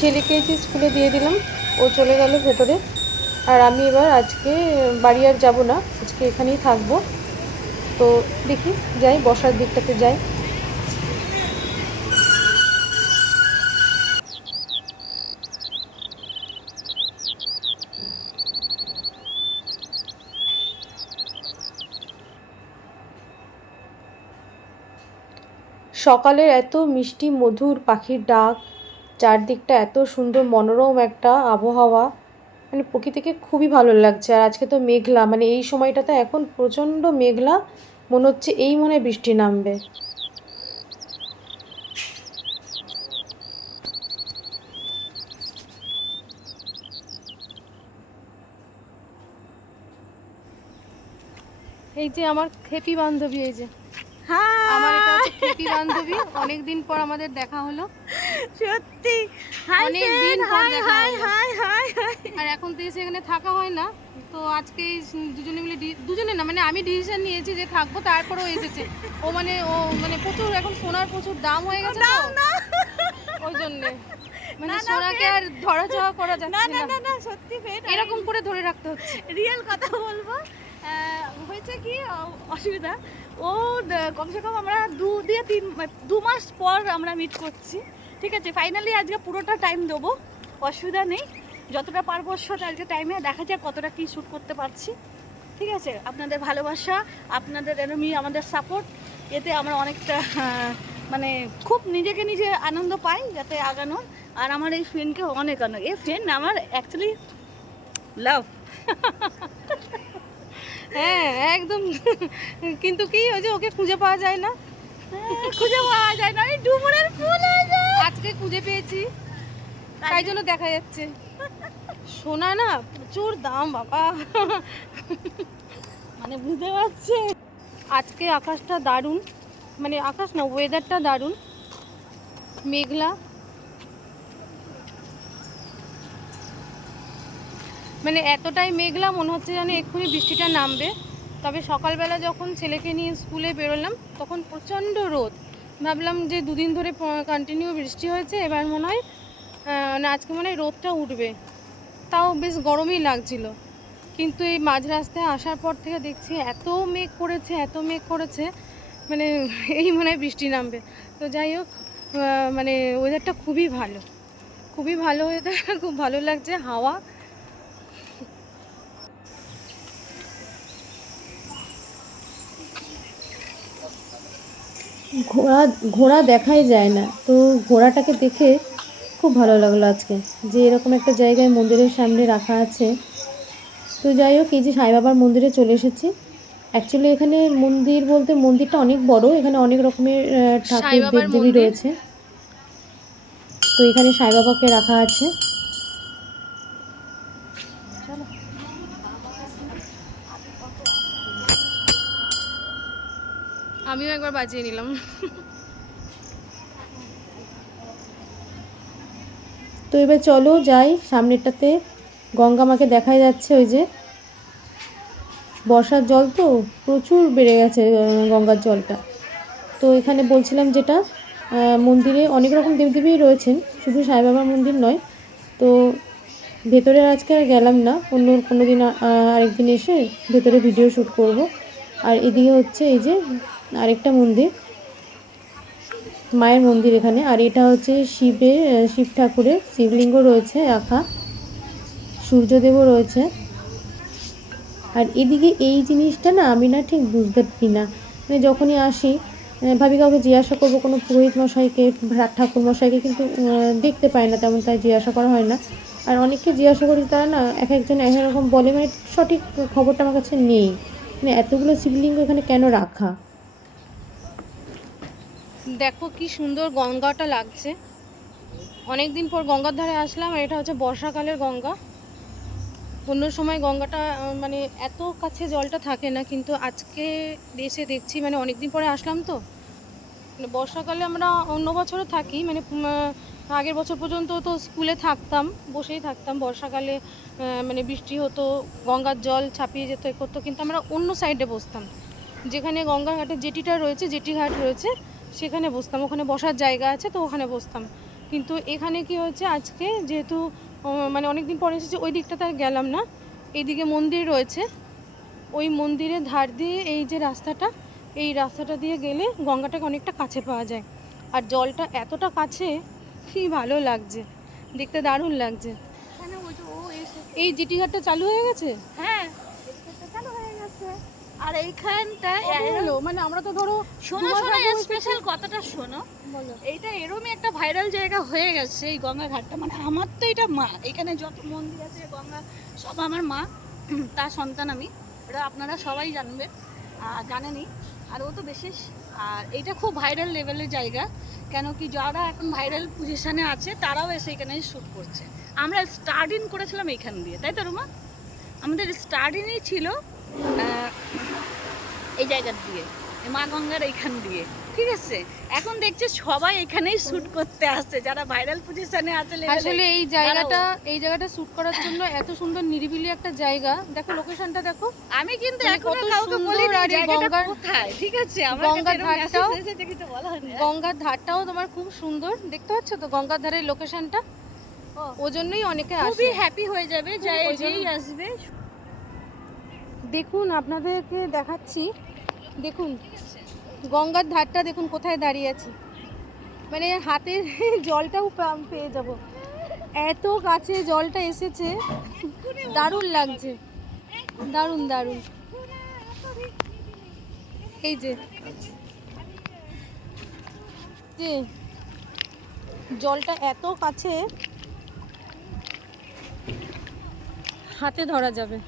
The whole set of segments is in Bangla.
ছেলেকে যে স্কুলে দিয়ে দিলাম, ও চলে গেল ভেতরে। আর আমি এবার আজকে বাড়ি আর যাব না, আজকে এখানেই থাকবো। তো দেখি, যাই বসার দিকটাতে যাই। সকালের এত মিষ্টি মধুর পাখির ডাক, চারদিকটা এত সুন্দর মনোরম একটা আবহাওয়া, মানে প্রকৃতিকে খুবই ভালো লাগছে। আর আজকে তো মেঘলা, মানে এই সময়টাতে এখন প্রচণ্ড মেঘলা, মনে হচ্ছে এই মনে হয় বৃষ্টি নামবে। এই যে আমার খেপি বান্ধবী, এই যে আমার এটা হচ্ছে খেপি বান্ধবী। অনেকদিন পর আমাদের দেখা হলো, সত্যি অনেক দিন পর দেখা হলো। আর এখন তো সেখানে থাকা হয় না, তো আজকে দুজনে মিলে দুজনে না, মানে আমি ডিসিশন নিয়েছি যে থাকবো, তারপরেও এসেছে ও। মানে প্রচুর এখন সোনার প্রচুর দাম হয়ে গেছে, তো ওই জন্যে মানে সোনাকে আর ধরা ছোঁয়া করা যাচ্ছে না। না সত্যি ফ্রেন্ড, এরকম করে ধরে রাখতে হচ্ছে। রিয়েল কথা বলবো, হয়েছে কি অসুবিধা, ও কমসে কম আমরা 2 মাস পর আমরা মিট করছি, ঠিক আছে। ফাইনালি আজকে পুরোটা টাইম দেবো, অসুবিধা নেই, যতটা পারবো সাথে আজকে টাইমে দেখা যাক কতটা কী শ্যুট করতে পারছি, ঠিক আছে। আপনাদের ভালোবাসা, আপনাদের এরমই আমাদের সাপোর্ট, এতে আমরা অনেকটা মানে খুব নিজেকে নিজে আনন্দ পাই যাতে আগানোর। আর আমার এই ফ্রেন্ডকে অনেক আনন্দ, এই ফ্রেন্ড আমার অ্যাকচুয়ালি লাভ। হ্যাঁ একদম। কিন্তু কি ওই যে ওকে খুঁজে পাওয়া যায় না, খুঁজে পাওয়া যায় না, আমি ডুমুরের ফুল হয়ে যায়। আজকে খুঁজে পেয়েছি, তাই জন্য দেখা যাচ্ছে। সোনা না প্রচুর দাম বাবা, মানে বুঝতে পারছে। আজকে আকাশটা দারুণ, মানে আকাশ না, ওয়েদারটা দারুণ, মেঘলা, মানে এতটাই মেঘলা মনে হচ্ছে যেন এক্ষুনি বৃষ্টিটা নামবে। তবে সকালবেলা যখন ছেলেকে নিয়ে স্কুলে বেরোলাম তখন প্রচণ্ড রোদ, ভাবলাম যে দুদিন ধরে কন্টিনিউ বৃষ্টি হয়েছে, এবার মনে হয় মানে আজকে মনে হয় রোদটা উঠবে। তাও বেশ গরমই লাগছিল, কিন্তু এই মাঝ রাস্তায় আসার পর থেকে দেখছি এত মেঘ করেছে, এত মেঘ করেছে, মানে এই মনে হয় বৃষ্টি নামবে। তো যাই হোক, মানে ওয়েদারটা খুবই ভালো, খুবই ভালো ওয়েদার, খুব ভালো লাগছে, হাওয়া। ঘোড়া ঘোড়া দেখাই যায় না, তো ঘোড়াটাকে দেখে খুব ভালো লাগলো আজকে, যে এরকম একটা জায়গায় মন্দিরের সামনে রাখা আছে। তো যাই হোক, এই যে সাই বাবার মন্দিরে চলে এসেছি। অ্যাকচুয়ালি এখানে মন্দির বলতে মন্দিরটা অনেক বড়, এখানে অনেক রকমের ঠাকুর দেবদেবী রয়েছে। তো এখানে সাই বাবাকে রাখা আছে। আমিও একবার বাজিয়ে নিলাম। তো এবার চলো যাই সামনেরটাতে, গঙ্গা মাকে দেখাই যাচ্ছে। ওই যে বর্ষার জল তো প্রচুর বেড়ে গেছে, গঙ্গার জলটা। তো এখানে বলছিলাম যেটা, মন্দিরে অনেক রকম দেবদেবী রয়েছেন, শুধু সাই বাবার মন্দির নয়। তো ভেতরে আজকে আর গেলাম না, অন্য কোনো দিন আরেকদিন এসে ভেতরে ভিডিও শ্যুট করব। আর এদিকে হচ্ছে এই যে আরেকটা মন্দির, মায়ের মন্দির এখানে। আর এটা হচ্ছে শিব ঠাকুরের শিবলিঙ্গ রয়েছে রাখা, সূর্যদেবও রয়েছে। আর এদিকে এই জিনিসটা না আমি না ঠিক বুঝতে পারি না, মানে যখনই আসি ভাবি কাউকে জিজ্ঞাসা করবো, কোনো পুরোহিত মশাইকে, ঠাকুর মশাইকে, কিন্তু দেখতে পাই না তেমন, তাই জিজ্ঞাসা করা হয় না। আর অনেককে জিজ্ঞাসা করি, তারা না এক একজন এক এক রকম বলে, মানে সঠিক খবরটা আমার কাছে নেই, মানে এতগুলো শিবলিঙ্গ এখানে কেন রাখা। দেখো কি সুন্দর গঙ্গাটা লাগছে, অনেক দিন পর গঙ্গার ধারে আসলাম। আর এটা হচ্ছে বর্ষাকালের গঙ্গা, অন্য সময় গঙ্গাটা মানে এত কাছে জলটা থাকে না, কিন্তু আজকে এসে দেখছি, মানে অনেক দিন পরে আসলাম তো। মানে বর্ষাকালে আমরা অন্য বছরও থাকি, মানে আগের বছর পর্যন্ত তো স্কুলে থাকতাম, বসেই থাকতাম। বর্ষাকালে মানে বৃষ্টি হতো, গঙ্গার জল ছাপিয়ে যেত, এ করতো, কিন্তু আমরা অন্য সাইডে বসতাম, যেখানে গঙ্গার ঘাটে জেটিটা রয়েছে, জেটি ঘাট রয়েছে, সেখানে বসতাম। ওখানে বসার জায়গা আছে, তো ওখানে বসতাম। কিন্তু এখানে কি হয়েছে আজকে যেহেতু মানে অনেক দিন পরে এসেছি, ওই দিকটাতে আর গেলাম না। এইদিকে মন্দির রয়েছে, ওই মন্দিরের ধার দিয়ে এই যে রাস্তাটা, এই রাস্তাটা দিয়ে গেলে গঙ্গাটাকে অনেকটা কাছে পাওয়া যায়। আর জলটা এতটা কাছে, কি ভালো লাগছে, দেখতে দারুণ লাগছে। এখানে ওই যে ও এসে এই জিটি ঘাটটা চালু হয়ে গেছে। হ্যাঁ এটা চালু হয়ে গেছে। আর এইখানটা হলো মানে আমরা তো ধরো শোনো দু মাস শোনো আগে এসেছি। স্পেশাল কথাটা শোনো, বলো। এইটা এরমই একটা ভাইরাল জায়গা হয়ে গেছে এই গঙ্গা ঘাটটা। মানে আমার তো এটা মা, এখানে যত মন্দির আছে গঙ্গা সব আমার মা, তার সন্তান আমি, এটা আপনারা সবাই জানবেন, জানেনই। আর ও তো বিশেষ, আর এটা খুব ভাইরাল লেভেলের জায়গা। কেন কি যারা এখন ভাইরাল পজিশনে আছে তারাও এসে এখানে শ্যুট করছে। আমরা স্টার্টিং করেছিলাম এইখান দিয়ে, তাই তো রুমা? আমাদের স্টার্টিংই ছিল এই জায়গা দিয়ে, এই মা গঙ্গার এইখান দিয়ে, ঠিক আছে? এখন দেখছি সবাই এখানেই শ্যুট করতে আসছে, যারা ভাইরাল পজিশনে আছে level এ। আসলে এই জায়গাটা শুট করার জন্য এত সুন্দর নিরিবিলি একটা জায়গা। দেখো লোকেশনটা দেখো। আমি কিন্তু মানে এখনো কত কাউকে সুন্দর বলিনি আর এই জায়গাটা গঙ্গার- কোথায়, ঠিক আছে? আমার গঙ্গার কাছে এরকম ধারটাও- message এসেছে, কিছু বলা হয়নি। গঙ্গার ধারটাও তোমার খুব সুন্দর, দেখতে পাচ্ছ তো গঙ্গার ধারের লোকেশনটা। ও, ও জন্যই অনেকে খুবই আসে। হ্যাপি হয়ে যাবে ওই যেই জন্য- আসবে। দেখুন আপনাদেরকে দেখাচ্ছি, দেখুন গঙ্গার ধারটা দেখুন কোথায় দাঁড়িয়ে আছে, মানে হাতে জলটাও পেয়ে যাব, এত কাছে জলটা এসেছে, দারুণ লাগছে, দারুণ দারুণ। এই যে যে জলটা এত কাছে, হাতে ধরা যাবে।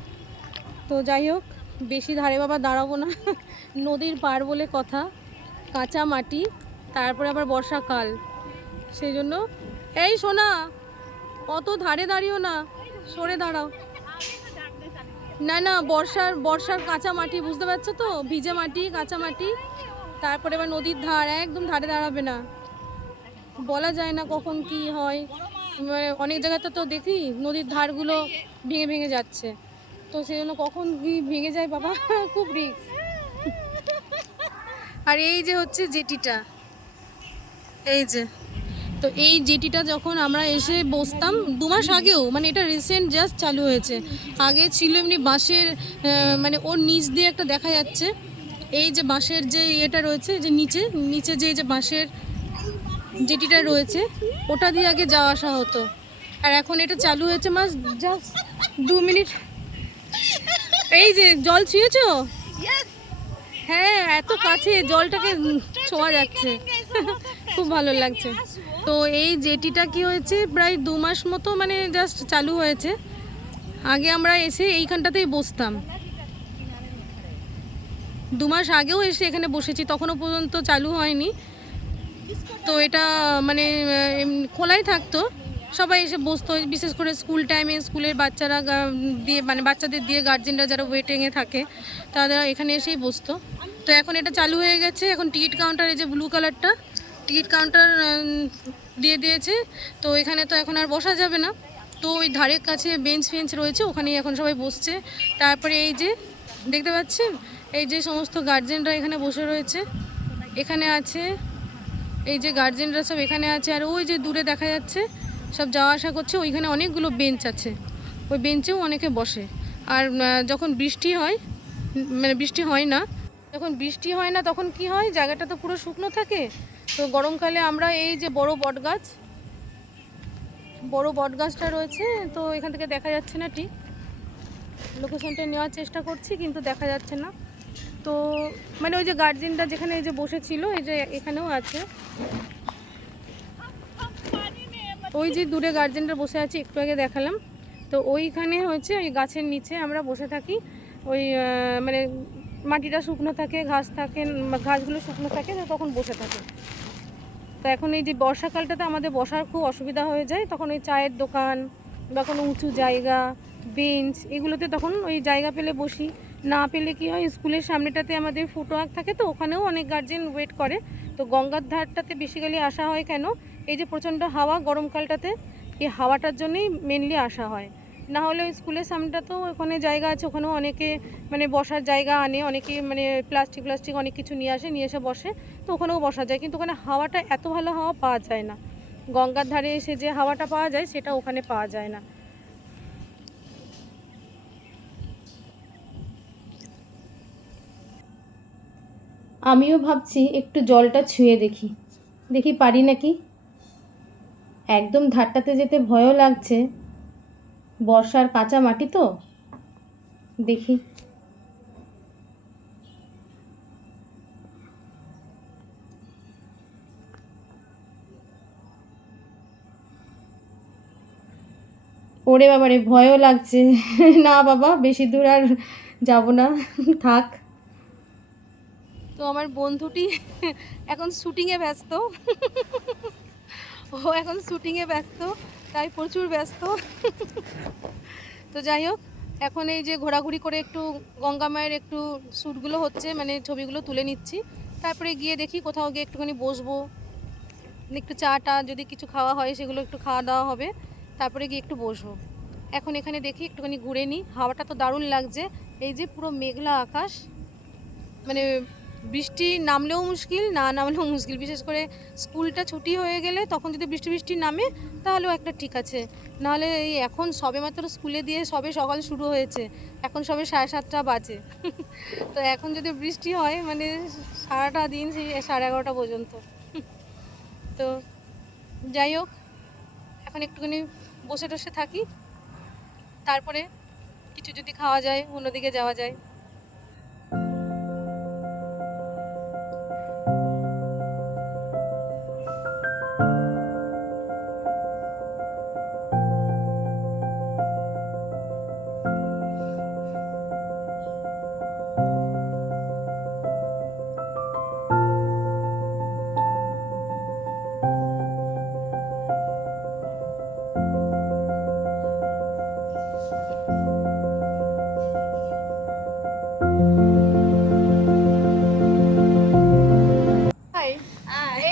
তো যাই হোক, বেশি ধারে বাবা দাঁড়াবো না, নদীর পার বলে কথা, কাঁচা মাটি, তারপরে আবার বর্ষাকাল, সেই জন্য এই সোনা অত ধারে দাঁড়িও না, সরে দাঁড়াও। না না, বর্ষার কাঁচা মাটি, বুঝতে পারছো তো, ভিজে মাটি, কাঁচা মাটি, তারপরে আবার নদীর ধার, একদম ধারে দাঁড়াবে না, বলা যায় না কখন কি হয়। মানে অনেক জায়গাতে তো দেখি নদীর ধারগুলো ভেঙে ভেঙে যাচ্ছে, তো সেই জন্য কখন কি ভেঙে যায় বাবা, খুব রিস্ক। আর এই যে হচ্ছে জেটিটা, এই যে, তো এই জেটিটা যখন আমরা এসে বসতাম 2 মাস আগেও, মানে এটা রিসেন্ট জাস্ট চালু হয়েছে, আগে ছিল এমনি বাঁশের, মানে ওর নিচ দিয়ে একটা দেখা যাচ্ছে, এই যে বাঁশের যে ইয়েটা রয়েছে, যে নিচে নিচে যে এই যে বাঁশের জেটিটা রয়েছে, ওটা দিয়ে আগে যাওয়া আসা হতো। আর এখন এটা চালু হয়েছে মাস জাস্ট 2 মিনিট। এই যে জল ছুঁয়েছো? হ্যাঁ, এত কাছে জলটাকে ছোঁয়া যাচ্ছে, খুব ভালো লাগছে। তো এই জেটিটা কি হয়েছে, প্রায় 2 মাস মতো মানে জাস্ট চালু হয়েছে। আগে আমরা এসে এইখানটাতেই বসতাম, 2 মাস আগেও এসে এখানে বসেছি, তখনও পর্যন্ত চালু হয়নি। তো এটা মানে খোলাই থাকতো, সবাই এসে বসতো, বিশেষ করে স্কুল টাইমে, স্কুলের বাচ্চারা দিয়ে, মানে বাচ্চাদের দিয়ে গার্জেনরা যারা ওয়েটিংয়ে থাকে তারা এখানে এসেই বসতো। তো এখন এটা চালু হয়ে গেছে, এখন টিকিট কাউন্টার, এই যে ব্লু কালারটা টিকিট কাউন্টার দিয়ে দিয়েছে। তো এখানে তো এখন আর বসা যাবে না, তো ওই ধারের কাছে বেঞ্চ ফেঞ্চ রয়েছে, ওখানেই এখন সবাই বসছে। তারপরে এই যে দেখতে পাচ্ছেন, এই যে সমস্ত গার্জেনরা এখানে বসে রয়েছে, এখানে আছে এই যে গার্জেনরা সব এখানে আছে। আর ওই যে দূরে দেখা যাচ্ছে সব যাওয়া আসা করছে, ওইখানে অনেকগুলো বেঞ্চ আছে, ওই বেঞ্চেও অনেকে বসে। আর যখন বৃষ্টি হয়, মানে বৃষ্টি হয় না, যখন বৃষ্টি হয় না তখন কি হয়, জায়গাটা তো পুরো শুকনো থাকে। তো গরমকালে আমরা এই যে বড় বটগাছটা রয়েছে, তো এখান থেকে দেখা যাচ্ছে না, ঠিক লোকেশনটা নেওয়ার চেষ্টা করছি কিন্তু দেখা যাচ্ছে না। তো মানে ওই যে গার্জেনরা যেখানে এই যে বসেছিল, এই যে এখানেও আছে, ওই যে দূরে গার্জেনরা বসে আছে, একটু আগে দেখালাম। তো ওইখানে হচ্ছে ওই গাছের নিচে আমরা বসে থাকি, ওই মানে মাটিটা শুকনো থাকে, ঘাস থাকে, ঘাসগুলো শুকনো থাকে, তো তখন বসে থাকে। তো এখন এই যে বর্ষাকালটাতে আমাদের বসার খুব অসুবিধা হয়ে যায়, তখন ওই চায়ের দোকান বা কোনো উঁচু জায়গা, বেঞ্চ, এগুলোতে তখন ওই জায়গা পেলে বসি। না পেলে কি হয়, স্কুলের সামনেটাতে আমাদের ফুটওয়ার্ক থাকে, তো ওখানেও অনেক গার্জেন ওয়েট করে। তো গঙ্গার ধারটাতে বেসিক্যালি আসা হয় কেন, এই যে প্রচণ্ড হাওয়া গরমকালটাতে, এই হাওয়াটার জন্যই মেনলি আসা হয়। না হলে ওই স্কুলের সামনেটা তো ওখানে জায়গা আছে, ওখানেও অনেকে মানে বসার জায়গা আনে, অনেকে মানে প্লাস্টিক অনেক কিছু নিয়ে এসে বসে, তো ওখানেও বসা যায়। কিন্তু ওখানে হাওয়াটা এত ভালো হাওয়া পাওয়া যায় না, গঙ্গার ধারে এসে যে হাওয়াটা পাওয়া যায় সেটা ওখানে পাওয়া যায় না। আমিও ভাবছি একটু জলটা ছুঁয়ে দেখি, দেখি পারি নাকি। একদম ধারটাতে যেতে ভয়ও লাগছে, বর্ষার কাঁচা মাটি তো, দেখি। ওরে বাবারে, ভয়ও লাগছে। না বাবা, বেশি দূর আর যাব না, থাক। তো আমার বন্ধুটি এখন শুটিংয়ে ব্যস্ত। ও এখন শুটিংয়ে ব্যস্ত, তাই প্রচুর ব্যস্ত। তো যাই হোক, এখন এই যে ঘোরাঘুরি করে একটু গঙ্গা মায়ের একটু শ্যুটগুলো হচ্ছে, মানে ছবিগুলো তুলে নিচ্ছি। তারপরে গিয়ে দেখি কোথাও গিয়ে একটুখানি বসবো, একটু চা যদি কিছু খাওয়া হয় সেগুলো একটু খাওয়া দাওয়া হবে, তারপরে গিয়ে একটু বসবো। এখন এখানে দেখি একটুখানি ঘুরে নিই, হাওয়াটা তো দারুণ লাগছে। এই যে পুরো মেঘলা আকাশ, মানে বৃষ্টি নামলেও মুশকিল, না নামলেও মুশকিল। বিশেষ করে স্কুলটা ছুটি হয়ে গেলে তখন যদি বৃষ্টি নামে তাহলেও একটা ঠিক আছে, নাহলে এই এখন সবে মাত্র স্কুলে দিয়ে সবে সকাল শুরু হয়েছে, এখন সবে 7:30 বাজে। তো এখন যদি বৃষ্টি হয় মানে সারাটা দিন সেই 11:30 পর্যন্ত। তো যাই হোক, এখন একটুখানি বসে টসে থাকি, তারপরে কিছু যদি খাওয়া যায় অন্যদিকে যাওয়া যায়।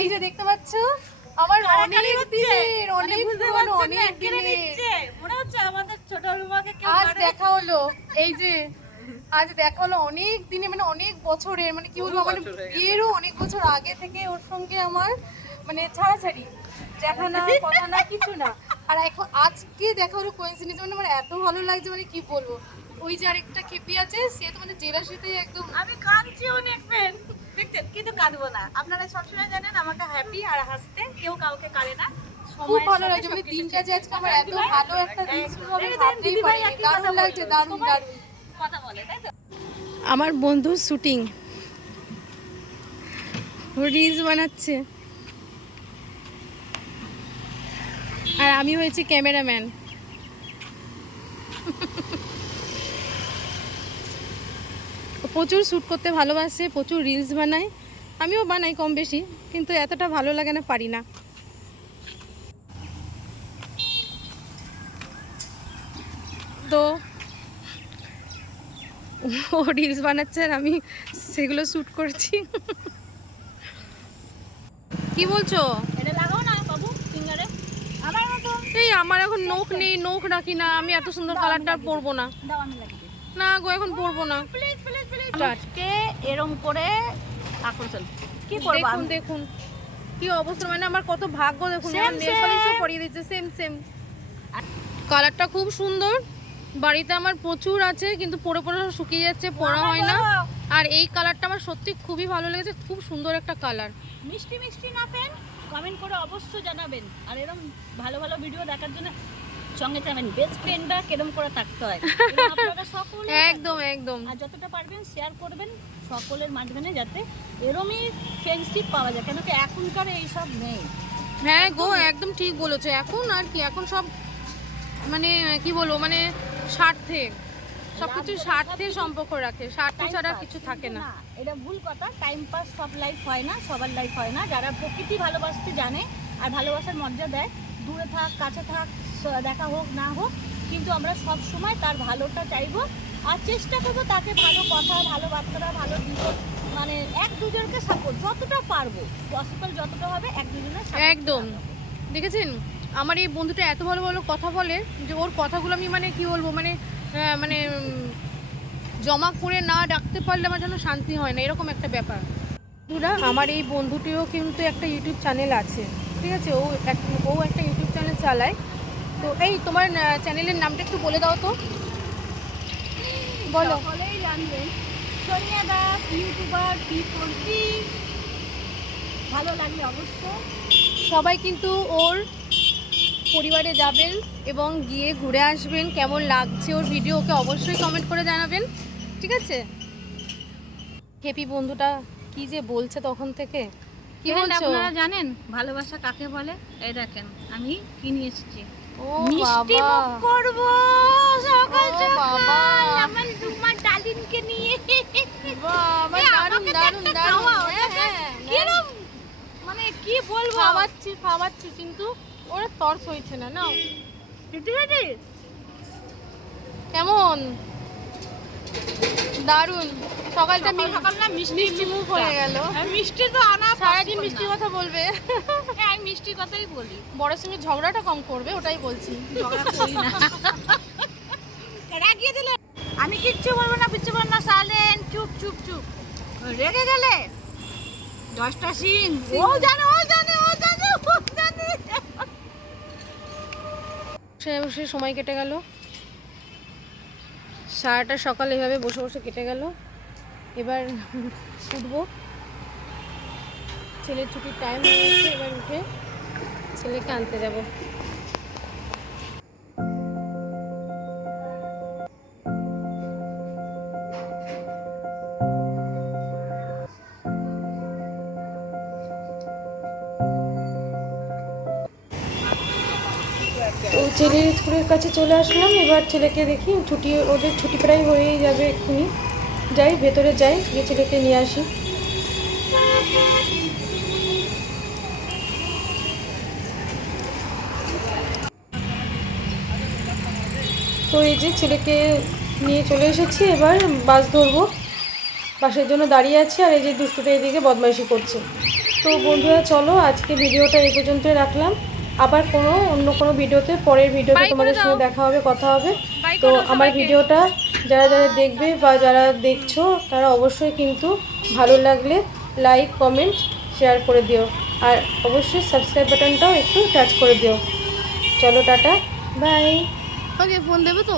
এই যে দেখতে পাচ্ছ আমার অনেক দিনের, অনেক পুরনো, অনেক দিনের মনে হচ্ছে আমাদের ছোট রুমাকে কেউ আজ দেখা হলো। এই যে আজ দেখা হলো অনেক দিনে, মানে অনেক বছরের, মানে কি বলবো, মানে বিয়েরও অনেক বছর আগে থেকে ওর সঙ্গে আমার মানে ছাড়াছাড়ি, দেখা না কথা না কিছু না। আর এখন আজকে দেখা হলো কোইন্সিডেন্স, মানে আমার এত ভালো লাগছে, মানে কি বলবো। ওই যে আরেকটা খেপি আছে, সে তো মানে জেলাসিতে একদম। আমি কাঁদছি অনেক ফ্রেন্ড, দেখছেন, কিন্তু কাঁদবো না। আপনারা সবসময় জানেন আমাকে হ্যাপি আর হাসতে কেউ কাউকে কাঁদে না। খুব ভালো লাগছে, মানে দিনটা যে আজকে আমার এত ভালো একটা দিন শুরু হবে ভাবতেই পারিনি। দারুণ লাগছে, দারুণ দারুণ কথা বলে, তাই তো? আমার বন্ধুর শুটিং, রিলস বানাচ্ছে, আর আমি হয়েছি ক্যামেরাম্যান। প্রচুর শ্যুট করতে ভালোবাসে, প্রচুর রিলস বানায়, আমিও বানাই কম বেশি, কিন্তু এতটা ভালো লাগে না, পারি না। তো ও রিলস বানাচ্ছে আর আমি সেগুলো শ্যুট করছি। কি বলছো? এটা লাগাও না বাবু ফিঙ্গারে, আমার মতো। এই আমার এখন নখ নেই, নখ রাখি না, আমি এত সুন্দর কালারটা আর পরবো না। দাও আমি লাগিয়ে দিই। না গো, এখন পরবো না। প্লিজ প্লিজ প্লিজ আজকে এরম করে আকর্ষণ কি করব দেখুন আমি? দেখুন কি অবস্থা, মানে আমার কত ভাগ্য, দেখুন Same, আমার নেল পলিশও same. পরিয়ে দিচ্ছে, সেম সেম। কালারটা খুব সুন্দর, বাড়িতে আমার প্রচুর আছে, কিন্তু পরে পরে সব শুকিয়ে যাচ্ছে, পরা হয় না। আর এই কালারটা আমার সত্যি খুবই ভালো লেগেছে, খুব সুন্দর একটা কালার। মিষ্টি মিষ্টি না ফ্রেন্ড, কমেন্ট করে অবশ্যই জানাবেন। আর এরকম ভালো ভালো ভিডিও দেখার জন্য সঙ্গে যাবেন। বেস্ট ফ্রেন্ডরা কেরম করে থাকতে হয় এরকম আপনারা সকলে একদম একদম। আর যতটা পারবেন শেয়ার করবেন সকলের মাঝখানে, যাতে এরমই ফ্রেন্ডশিপ পাওয়া যায়, কেন কি এখনকার এইসব নেই। হ্যাঁ গো, একদম ঠিক বলেছো। এখন আর কি, এখন সব মানে কি বলবো, মানে স্বার্থে সবকিছু, স্বার্থে সম্পর্ক রাখে, স্বার্থ ছাড়া কিছু থাকে না। এটা ভুল কথা। টাইম পাস সব লাইফ হয় না, সবার লাইফ হয় না। যারা প্রকৃতি ভালোবাসতে জানে আর ভালোবাসার মর্যাদা দেয়, দূরে থাক কাছে থাক, দেখা হোক না হোক, কিন্তু আমরা সব সময় তার ভালোটা চাইবো আর চেষ্টা করবো তাকে ভালো কথা, ভালো বার্তা, ভালো দিতে, মানে এক দুজনকে সাপোর্ট যতটা পারবো, পসিবল যতটা হবে এক দুজনের একদম। দেখেছেন আমার এই বন্ধুটা এত ভালো ভালো কথা বলে যে ওর কথাগুলো আমি মানে কি বলবো, মানে মানে জমা করে না রাখতে পারলে আমার যেন শান্তি হয় না, এরকম একটা ব্যাপার। বন্ধুরা, আমার এই বন্ধুটিরও কিন্তু একটা ইউটিউব চ্যানেল আছে, ঠিক আছে, ও একটা ইউটিউব চ্যানেল চালায়। তো এই তোমার চ্যানেলের নামটা একটু বলে দাও তো, বলো। সকলেই জানবেন সোনিয়া দাস ইউটিউবার P4P। ভালো লাগলে অবশ্যই সবাই কিন্তু ওর পরিবারে যাবেন এবং গিয়ে ঘুরে আসবেন, কেমন লাগছে ওর ভিডিও ওকে অবশ্যই কমেন্ট করে জানাবেন, ঠিক আছে। হেপি বন্ধুটা কি যে বলছে তখন থেকে, কি বলছো? আপনারা জানেন ভালোবাসা কাকে বলে? এই দেখেন আমি কি নিয়ে এসেছি, ও মিষ্টি বাবা, মুখ করব সকাল ও সকাল বাবা। আমার তোমার ডালিনকে নিয়ে। বাবা, এই দারুণ আমাকে তো দারুণ একটা দারুণ। খাওয়াও, হ্যাঁ, দেখো, হ্যাঁ, কিরম মানে কি বলবো। খাওয়াচ্ছি কিন্তু ওরা তর্স হইছে না। নাও, ঠিক আছে কেমন দারুণ। সকালটা সকাল না মিষ্টি মুখ হয়ে গেল। মিষ্টি তো আনা সারাদিন মিষ্টি কথা বলবে। আমি মিষ্টি কথাই বলি, বড়ের সঙ্গে ঝগড়াটা কম করবে, ওটাই বলছি। ঝগড়া করি না। রাগিয়ে দিলে আমি কিচ্ছু বলবো না, কিচ্ছু বলবো না, সাইলেন্ট, চুপ চুপ চুপ। রেগে গেলে 10টা সিং। ও জানে ও জানে ও জানে ও জানে। বসে সময় কেটে গেল, সারাটা সকাল এভাবে বসে বসে কেটে গেল। এবার উঠবো, ছেলের ছুটির টাইম হয়ে গেছে, এবার উঠে ছেলেকে আনতে যাব। তো ছেলের স্কুলের কাছে চলে আসলাম, এবার ছেলেকে দেখি ওদের ছুটি প্রায় হয়েই যাবে এক্ষুনি। যাই ভেতরে যাই, গিয়ে ছেলেকে নিয়ে আসি। তো এই যে ছেলেকে নিয়ে চলে এসেছি, এবার বাস ধরবো। বাসের জন্য দাঁড়িয়ে আছি, আর এই যে দুষ্টুটা এদিকে বদমাইশি করছে। তো বন্ধুরা চলো, আজকে ভিডিওটা এই পর্যন্তই রাখলাম। আবার অন্য কোনো ভিডিওতে, পরের ভিডিওতে তোমাদের সঙ্গে দেখা হবে, কথা হবে। তো আমার ভিডিওটা যারা যারা দেখবে বা যারা দেখছো তারা অবশ্যই কিন্তু ভালো লাগলে লাইক, কমেন্ট, শেয়ার করে দিও। আর অবশ্যই সাবস্ক্রাইব বাটনটাও একটু টাচ করে দিও। চলো টাটা, বাই। ওকে, ফোন দেবে তো?